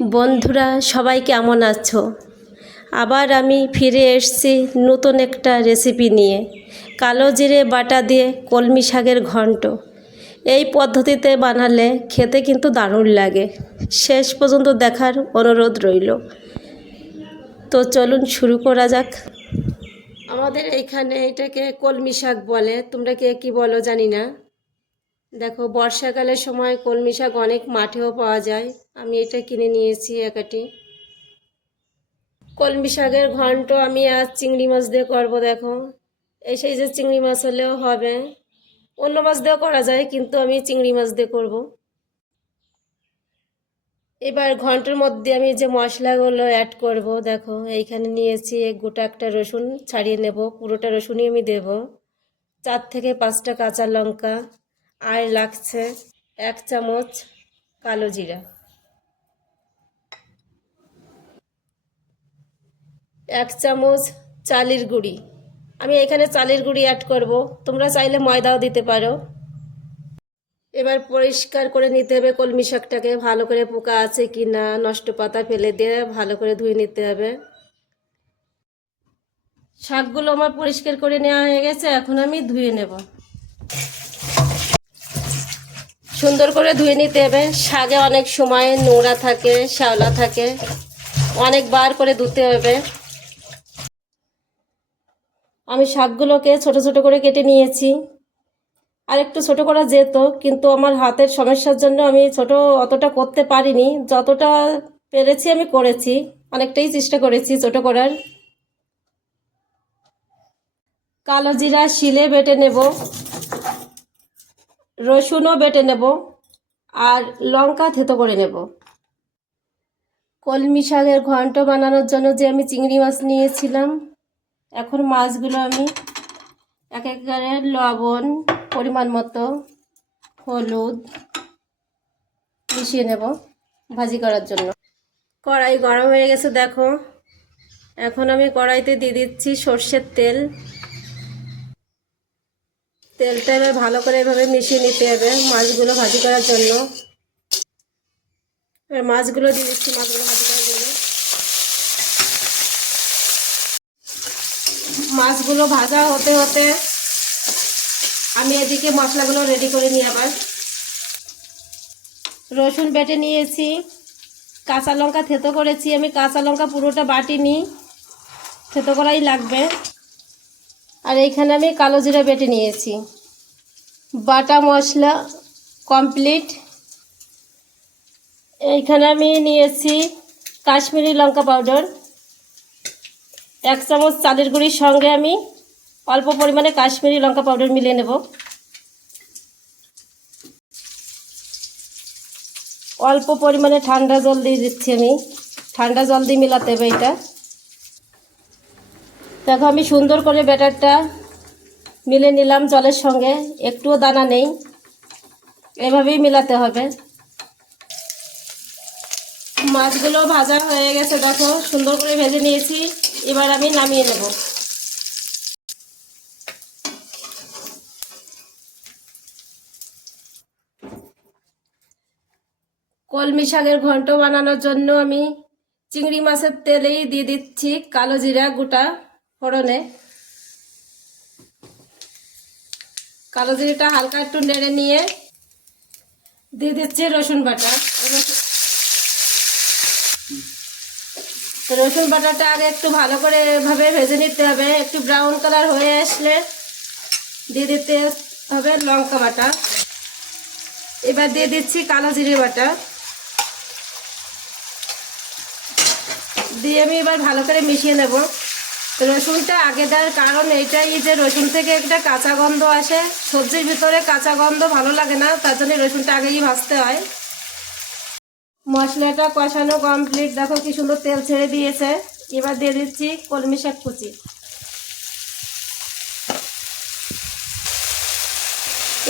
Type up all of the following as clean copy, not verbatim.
বন্ধুরা সবাই কেমন আছো? আবার আমি ফিরে এসেছি নতুন একটা রেসিপি নিয়ে। কালো জিরে বাটা দিয়ে কলমি শাকের ঘন্ট। এই পদ্ধতিতে বানালে খেতে কিন্তু দারুণ লাগে। শেষ পর্যন্ত দেখার অনুরোধ রইল। তো চলুন শুরু করা যাক। আমাদের এইখানে এটাকে কলমি শাক বলে, তোমরা কে কী বলো জানি না। দেখো, বর্ষাকালের সময় কলমি শাক অনেক মাঠেও পাওয়া যায়। আমি এটা কিনে নিয়েছি একাটি। কলমি শাকের ঘন্ট আমি আজ চিংড়ি মাছ দিয়ে করবো। দেখো, এই সাইজের চিংড়ি মাছ হলেও হবে, অন্য মাছ দিয়েও করা যায়, কিন্তু আমি চিংড়ি মাছ দিয়ে করব। এবার ঘন্টের মধ্যে আমি যে মশলাগুলো অ্যাড করব, দেখো এইখানে নিয়েছি গোটা একটা রসুন ছাড়িয়ে নেব, পুরোটা রসুনই আমি দেব। 4 থেকে 5টা কাঁচা লঙ্কা, আর লাগছে 1 চামচ কালো জিরা, 1 চামচ চালের গুঁড়ি। আমি এখানে চালের গুঁড়ি অ্যাড করব, তোমরা চাইলে ময়দাও দিতে পারো। এবার পরিষ্কার করে নিতে হবে কলমি শাকটাকে, ভালো করে পোকা আছে কি না, নষ্ট পাতা ফেলে দিয়ে ভালো করে ধুয়ে নিতে হবে। শাকগুলো আমার পরিষ্কার করে নেওয়া হয়ে গেছে, এখন আমি ধুয়ে নেব। সুন্দর করে ধুয়ে নিতে হবে। শাকে অনেক সময় নোংরা থাকে, শ্যাওলা থাকে, অনেকবার করে ধুতে হবে। আমি শাকগুলোকে ছোট ছোট করে কেটে নিয়েছি। আর একটু ছোট করা যেত, কিন্তু আমার হাতের সমস্যার জন্য আমি ছোট অতটা করতে পারিনি। যতটা পেরেছি আমি করেছি, অনেকটাই চেষ্টা করেছি ছোট করার। কালো জিরা শিলে বেটে নেব, রসুনও বেটে নেব, আর লঙ্কা থেতো করে নেব। কলমি শাকের ঘন্ট বানানোর জন্য যে আমি চিংড়ি মাছ নিয়েছিলাম, এখন মাছগুলো আমি এক এক করে লবণ, পরিমাণ মতো হলুদ মিশিয়ে নেব ভাজি করার জন্য। কড়াই গরম হয়ে গেছে, দেখো। এখন আমি কড়াইতে দিয়ে দিচ্ছি সর্ষের তেল। তেলটা এবার ভালো করে এভাবে মিশিয়ে নিতে হবে মাছগুলো ভাজি করার জন্য। এবার মাছগুলো দিয়ে দিচ্ছি মাছগুলো ভাজি করার জন্য। মাছগুলো ভাজা হতে হতে আমি এদিকে মশলাগুলো রেডি করে নিই। আবার রসুন বেটে নিয়েছি, কাঁচা লঙ্কা থেতো করেছি। আমি কাঁচা লঙ্কা পুরোটা বাটিনি, থেতো করাই লাগবে। আর এইখানে আমি কালো জিরা বেটে নিয়েছি। বাটা মশলা কমপ্লিট। এইখানে আমি নিয়েছি কাশ্মীরি লঙ্কা পাউডার 1 চামচ। চালের গুঁড়ির সঙ্গে আমি অল্প পরিমাণে কাশ্মীরি লঙ্কা পাউডার মিলিয়ে নেব। অল্প পরিমাণে ঠান্ডা জল দিয়ে দিচ্ছি আমি, ঠান্ডা জল দিয়ে মেলাতে হবে এটা। দেখো, আমি সুন্দর করে ব্যাটারটা মিলে নিলাম জলের সঙ্গে, একটুও দানা নেই। এভাবেই মেলাতে হবে। মাছগুলো ভাজা হয়ে গেছে, দেখো সুন্দর করে ভেজে নিয়েছি। এবার আমি নামিয়ে নেব। কলমি শাকের ঘন্ট বানানোর জন্য আমি চিংড়ি মাছের তেলেই দিয়ে দিচ্ছি কালো জিরা গোটা ফোড়নে। কালো জিরাটা হালকা একটু নেড়ে নিয়ে দিয়ে দিচ্ছি রসুন বাটা। রসুন বাটাটা আগে একটু ভালো করে এভাবে ভেজে নিতে হবে। একটু ব্রাউন কালার হয়ে আসলে দিয়ে দিতে হবে লঙ্কা বাটা। এবার দিয়ে দিচ্ছি কালো জিরে বাটা দিয়ে আমি এবার ভালো করে মিশিয়ে নেব। রসুনটা আগে দেওয়ার কারণ এইটাই যে রসুন থেকে একটা কাঁচা গন্ধ আসে, সবজির ভিতরে কাঁচা গন্ধ ভালো লাগে না, তার জন্য রসুনটা আগেই ভাজতে হয়। মশলাটা কষানো কমপ্লিট, দেখো কি সুন্দর তেল ছেড়ে দিয়েছে। এবার দিয়ে দিচ্ছি কলমি শাক কুচি।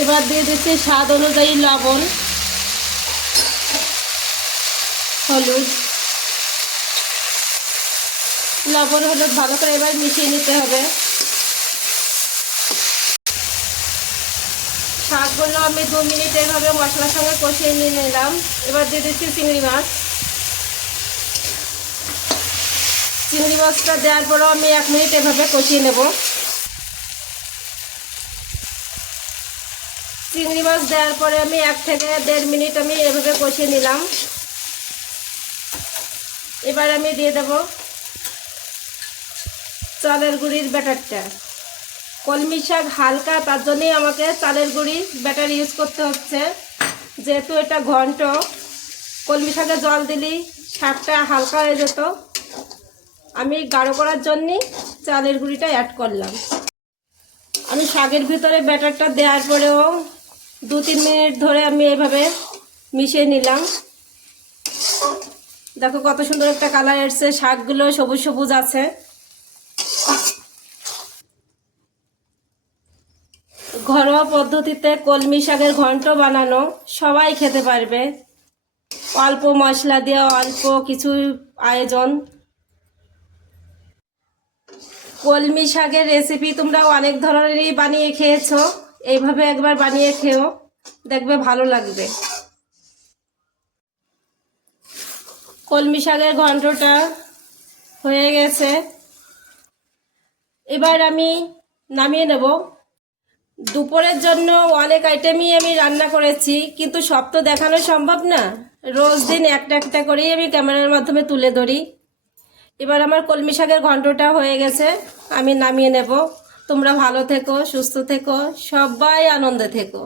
এবার দিয়ে দিচ্ছি স্বাদ অনুযায়ী লবণ, হলুদ। লবণ হলুদ ভালো করে এবার মিশিয়ে নিতে হবে। শাকগুলো আমি 2 মিনিট এভাবে মশলার সঙ্গে কষিয়ে নিয়ে নিলাম। এবার দিয়ে দিচ্ছি চিংড়ি মাছ। চিংড়ি মাছটা দেওয়ার পরেও আমি 1 মিনিট এভাবে কষিয়ে নেব। চিংড়ি মাছ দেওয়ার পরে আমি 1 থেকে 1.5 মিনিট আমি এভাবে কষিয়ে নিলাম। এবার আমি দিয়ে দেব চালের গুঁড়ির ব্যাটারটা। কলমি শাক হালকা, তার জন্যই আমাকে চালের গুঁড়ি ব্যাটার ইউজ করতে হচ্ছে, যেহেতু এটা ঘন্ট। কলমি শাকে জল দিলেই শাকটা হালকা হয়ে যেত, আমি গাঢ় করার জন্যে চালের গুঁড়িটা অ্যাড করলাম। আমি শাকের ভিতরে ব্যাটারটা দেওয়ার পরেও 2-3 মিনিট ধরে আমি এইভাবে মিশিয়ে নিলাম। দেখো কত সুন্দর একটা কালার এসছে, শাকগুলো সবুজ সবুজ আছে। ঘরোয়া পদ্ধতিতে কলমি শাকের ঘন্ট বানানো সবাই খেতে পারবে, অল্প মশলা দিয়ে, অল্প কিছু আয়োজন। কলমি শাকের রেসিপি তোমরা অনেক ধরনেরই বানিয়ে খেয়েছো, এইভাবে একবার বানিয়ে খেও, দেখবে ভালো লাগবে। কলমি শাকের ঘন্টটা হয়ে গেছে, এবার আমি নামিয়ে নেব। দুপুরের জন্য অনেক আইটেমই আমি রান্না করেছি, কিন্তু সব তো দেখানো সম্ভব না। রোজ দিন একটা একটা করেই আমি ক্যামেরার মাধ্যমে তুলে ধরি। এবার আমার কলমি শাকের ঘন্টটা হয়ে গেছে, আমি নামিয়ে নেব। তোমরা ভালো থেকো, সুস্থ থেকো, সবাই আনন্দে থেকো।